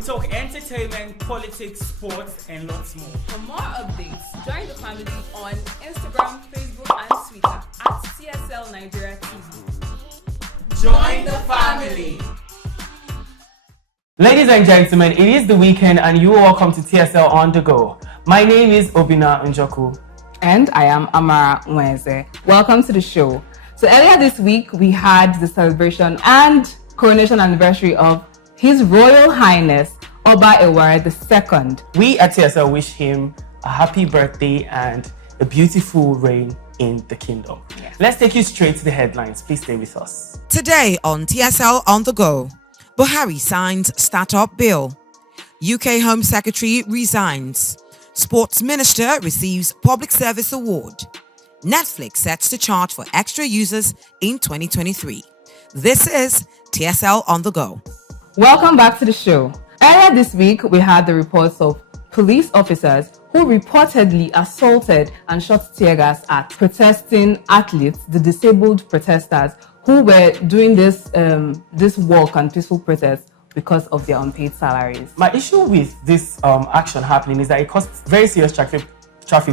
We talk entertainment, politics, sports, and lots more. For more updates, join the family on Instagram, Facebook, and Twitter at TSLNigeria TV. Join the family. Ladies and gentlemen, it is the weekend and you are welcome to TSL on the go. My name is Obina Njoku. And I am Amara Mweze. Welcome to the show. So earlier this week, we had the celebration and coronation anniversary of His Royal Highness Oba Eware II. We at TSL wish him a happy birthday and a beautiful reign in the kingdom. Yes. Let's take you straight to the headlines. Please stay with us. Today on TSL on the go, Buhari signs startup bill. UK Home Secretary resigns. Sports Minister receives Public Service Award. Netflix sets to charge for extra users in 2023. This is TSL on the go. Welcome back to the show. Earlier this week, we had the reports of police officers who reportedly assaulted and shot tear gas at protesting athletes, the disabled protesters who were doing this walk and peaceful protest because of their unpaid salaries. My issue with this action happening is that it caused very serious traffic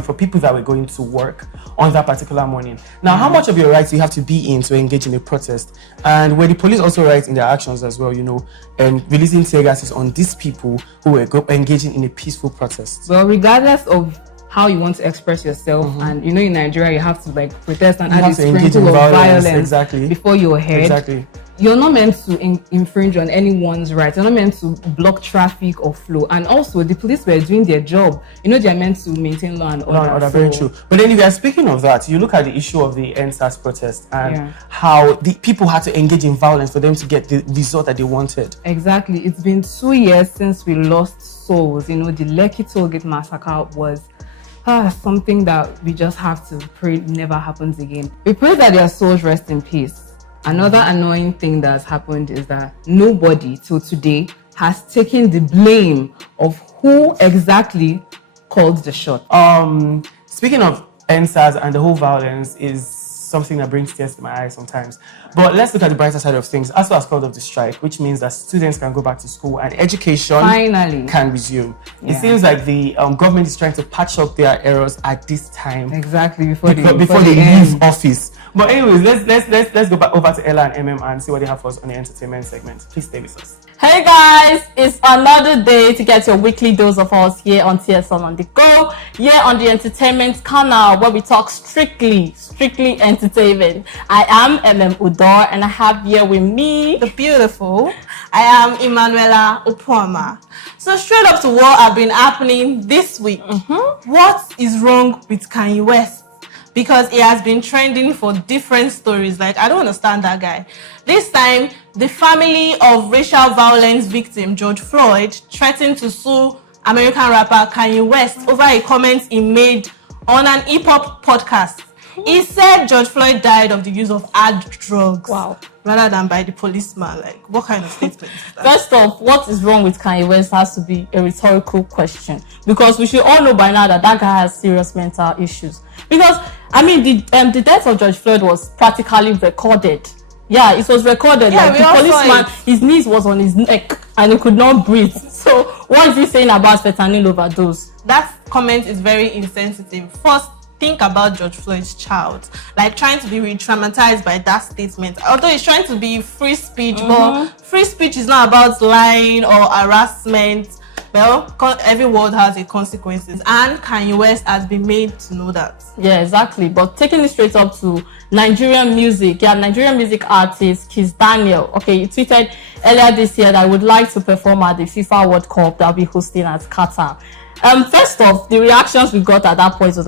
for people that were going to work on that particular morning. Now, how much of your rights you have to be in to engage in a protest? And were the police also right in their actions as well, releasing tear gases on these people who were engaging in a peaceful protest? Well, regardless of how you want to express yourself, and in Nigeria you have to protest and add a sprinkle of violence before you're heard. Exactly. You're not meant to infringe on anyone's rights. You're not meant to block traffic or flow. And also, the police were doing their job. They're meant to maintain law and order. Very true. But then if you're speaking of that, you look at the issue of the NSAS protest and how the people had to engage in violence for them to get the result that they wanted. Exactly. It's been 2 years since we lost souls. The Lekki Tollgate massacre was something that we just have to pray never happens again. We pray that their souls rest in peace. Another annoying thing that's happened is that nobody till today has taken the blame of who exactly called the shot. Speaking of NSAS and the whole violence is something that brings tears to my eyes sometimes. But let's look at the brighter side of things. ASUU has called off the strike, which means that students can go back to school and education finally can resume. Yeah. It seems like the government is trying to patch up their errors at this time. Exactly, before they leave office. But anyways, let's go back over to Ella and MM and see what they have for us on the entertainment segment. Please stay with us. Hey guys, it's another day to get your weekly dose of us here on TSL on the go, here on the entertainment canal where we talk strictly entertainment. I am MM Udor and I have here with me the beautiful. I am Emanuela Opoma. So straight up to what have been happening this week. What is wrong with Kanye West? Because he has been trending for different stories. I don't understand that guy. This time, the family of racial violence victim George Floyd threatened to sue American rapper Kanye West over a comment he made on an hip-hop podcast. He said George Floyd died of the use of hard drugs. Wow. Rather than by the policeman. What kind of statement is that? First off, what is wrong with Kanye West has to be a rhetorical question. Because we should all know by now that guy has serious mental issues. Because, the death of George Floyd was practically recorded. Yeah, it was recorded. Yeah, the policeman, his knees was on his neck and he could not breathe. So, what is he saying about fentanyl overdose? That comment is very insensitive. First, think about George Floyd's child, trying to be re-traumatized by that statement. Although he's trying to be free speech, but free speech is not about lying or harassment. Well, every word has its consequences, and Kanye West has been made to know that. Yeah, exactly. But taking it straight up to Nigerian music, Nigerian music artist Kiss Daniel. Okay, he tweeted earlier this year that I would like to perform at the FIFA World Cup that will be hosting at Qatar. First off, the reactions we got at that point was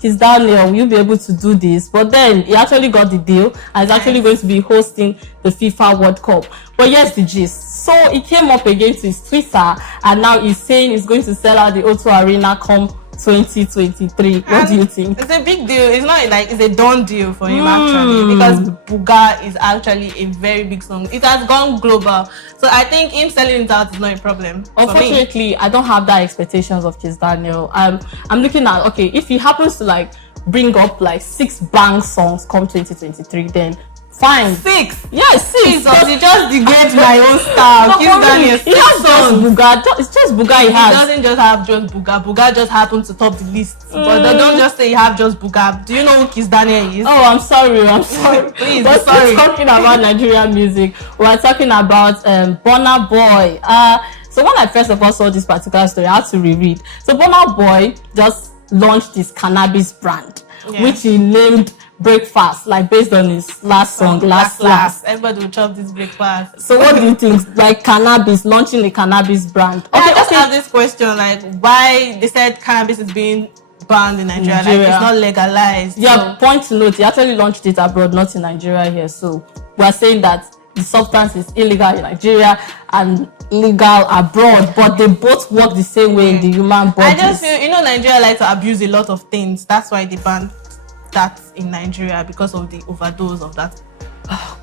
Kiss Daniel, will you be able to do this? But then he actually got the deal and is actually going to be hosting the FIFA World Cup. But yes, the gist. So he came up against his Twitter and now he's saying he's going to sell out the O2 Arena come 2023. What do you think? It's a big deal. It's not it's a done deal for him actually, because Buga is actually a very big song. It has gone global. So I think him selling it out is not a problem. Unfortunately, I don't have that expectations of Kiss Daniel. I'm looking at, if he happens to bring up 6 bang songs come 2023, then Fine. 6. Yes, 6. Jesus, you just degrade my own style. No, Kiss Daniel. he has just Buga. It's just Buga he He has. doesn't just have just Buga. Buga just happens to top the list. But they don't just say you have just Buga. Do you know who Kiss Daniel is? Oh, I'm sorry. Please, We're sorry. talking about Nigerian music. We're talking about Burna Boy. So when I first of all saw this particular story, I had to reread. So Burna Boy just launched his cannabis brand, which he named Breakfast, like based on his last song, last. Everybody will chop this breakfast. So what do you think? Like cannabis, launching a cannabis brand. I just have this question, like why they said cannabis is being banned in Nigeria. Like it's not legalized. Yeah, point to note, he actually launched it abroad, not in Nigeria here. So we are saying that the substance is illegal in Nigeria and legal abroad, but they both work the same way in the human body. I just feel, Nigeria likes to abuse a lot of things. That's why they banned that in Nigeria, because of the overdose of that.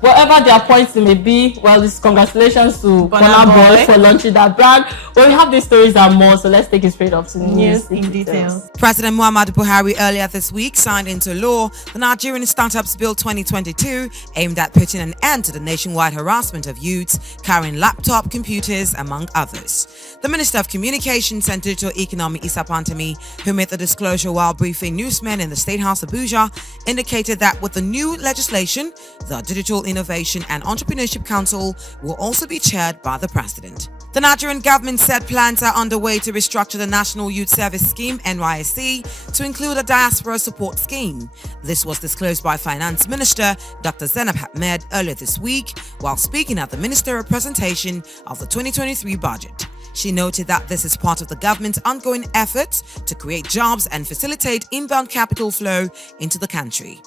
Whatever their points may be, well, this congratulations to Burna Boy for launching that brand. Well, we have these stories and more, so let's take it straight up to the news in details. President Muhammadu Buhari earlier this week signed into law the Nigerian Startups Bill 2022, aimed at putting an end to the nationwide harassment of youths carrying laptop computers, among others. The Minister of Communications and Digital Economy, Issa Pantami, who made the disclosure while briefing newsmen in the State House Abuja, indicated that with the new legislation, the Digital Innovation and Entrepreneurship Council will also be chaired by the President. The Nigerian government said plans are underway to restructure the National Youth Service Scheme (NYSC) to include a diaspora support scheme. This was disclosed by Finance Minister Dr. Zainab Ahmed earlier this week while speaking at the ministerial presentation of the 2023 budget. She noted that this is part of the government's ongoing efforts to create jobs and facilitate inbound capital flow into the country.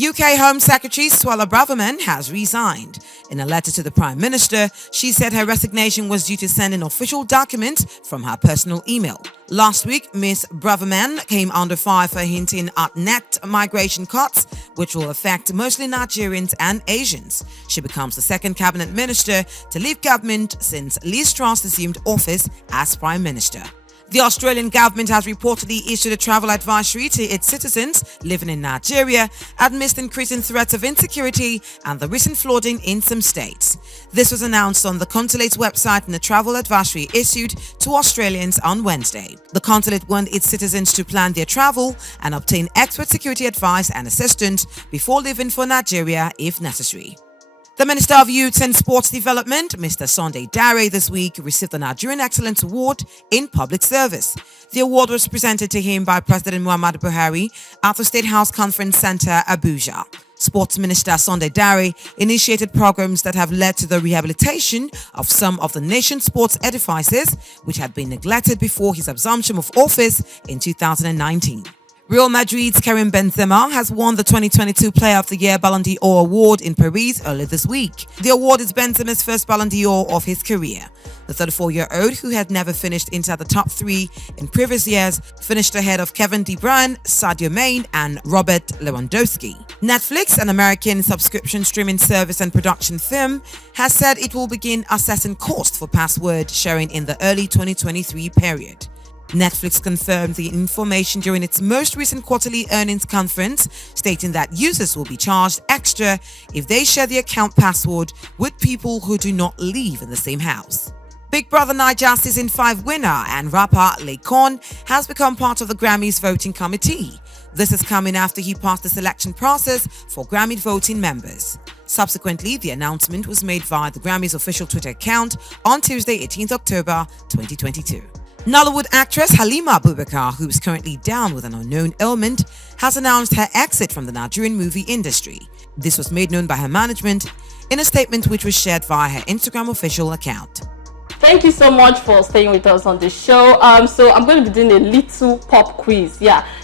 UK Home Secretary Suella Braverman has resigned. In a letter to the Prime Minister, she said her resignation was due to sending official documents from her personal email. Last week, Ms. Braverman came under fire for hinting at net migration cuts, which will affect mostly Nigerians and Asians. She becomes the second cabinet minister to leave government since Liz Truss assumed office as Prime Minister. The Australian government has reportedly issued a travel advisory to its citizens living in Nigeria amidst increasing threats of insecurity and the recent flooding in some states. This was announced on the consulate's website in a travel advisory issued to Australians on Wednesday. The consulate warned its citizens to plan their travel and obtain expert security advice and assistance before leaving for Nigeria if necessary. The Minister of Youth and Sports Development, Mr. Sunday Dare, this week received the Nigerian Excellence Award in Public Service. The award was presented to him by President Muhammadu Buhari at the State House Conference Center, Abuja. Sports Minister Sunday Dare initiated programs that have led to the rehabilitation of some of the nation's sports edifices, which had been neglected before his assumption of office in 2019. Real Madrid's Karim Benzema has won the 2022 Player of the Year Ballon d'Or award in Paris earlier this week. The award is Benzema's first Ballon d'Or of his career. The 34-year-old, who had never finished inside the top three in previous years, finished ahead of Kevin De Bruyne, Sadio Mane and Robert Lewandowski. Netflix, an American subscription streaming service and production firm, has said it will begin assessing cost for password sharing in the early 2023 period. Netflix confirmed the information during its most recent quarterly earnings conference, stating that users will be charged extra if they share the account password with people who do not live in the same house. Big Brother Naija Season 5 winner and rapper Laycon has become part of the Grammys voting committee. This is coming after he passed the selection process for Grammy voting members. Subsequently, the announcement was made via the Grammys official Twitter account on Tuesday, 18th October 2022. Nollywood actress Halima Abubakar, who is currently down with an unknown ailment, has announced her exit from the Nigerian movie industry. This was made known by her management in a statement which was shared via her Instagram official account. Thank you so much for staying with us on the show. So I'm going to be doing a little pop quiz.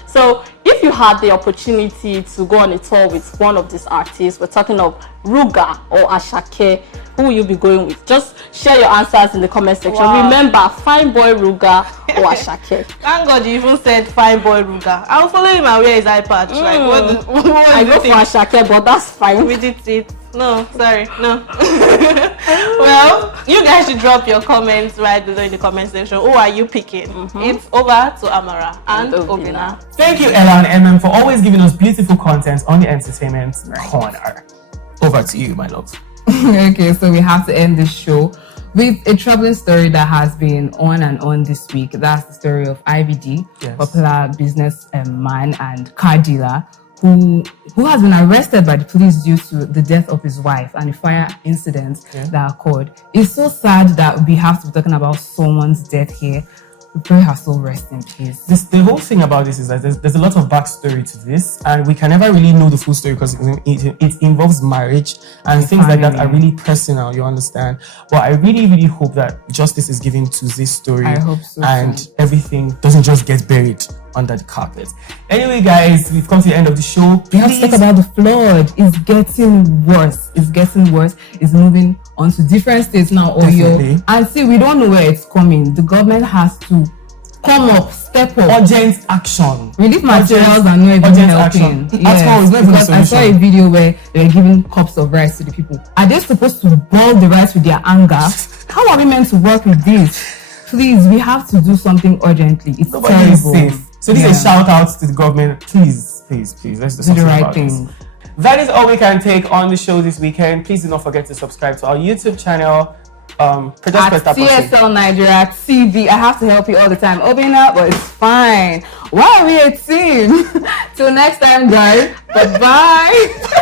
So if you had the opportunity to go on a tour with one of these artists, we're talking of Ruga or Ashake, who will you be going with? Just share your answers in the comment section. Wow. Remember, fine boy Ruga or Ashake. Thank God you even said fine boy Ruga. I'll follow him and wear his eye patch. Like, what I go for Ashake, but that's fine. We did it. No, sorry, no. Well, you guys should drop your comments right below in the comment section. Who are you picking? It's over to Amara and Obina. Thank you, Ella and MM, for always giving us beautiful content on the entertainment corner. Over. over to you, my love. Okay, so we have to end this show with a troubling story that has been on and on this week. That's the story of IBD, Yes. popular business man and car dealer, who has been arrested by the police due to the death of his wife and a fire incident that occurred. It's so sad that we have to be talking about someone's death here. We pray her soul rest in peace. The whole thing about this is that there's a lot of backstory to this, and we can never really know the full story because it involves marriage and things like that are really personal, you understand? But I really, really hope that justice is given to this story. I hope so, and too. everything doesn't just get buried under the carpet. Anyway, guys, we've come to the end of the show. We have to talk about the flood. It's getting worse. It's getting worse. It's moving on to different states now, Definitely. Oyo. And see, we don't know where it's coming. The government has to come up, step up. Urgent action. Relief materials are not even urgent helping. action. That's why it's not even a because I saw a solution. video where they're giving cups of rice to the people. Are they supposed to boil the rice with their anger? How are we meant to work with this? Please, we have to do something urgently. It's Nobody terrible. is safe. So this is a shout out to the government. Please, let's do Do something the right about thing. this. That is all we can take on the show this weekend. Please do not forget to subscribe to our YouTube channel. At TSL Nigeria TV. I have to help you all the time. Open up, but it's fine. Why are we a team? Till next time, guys. Bye-bye.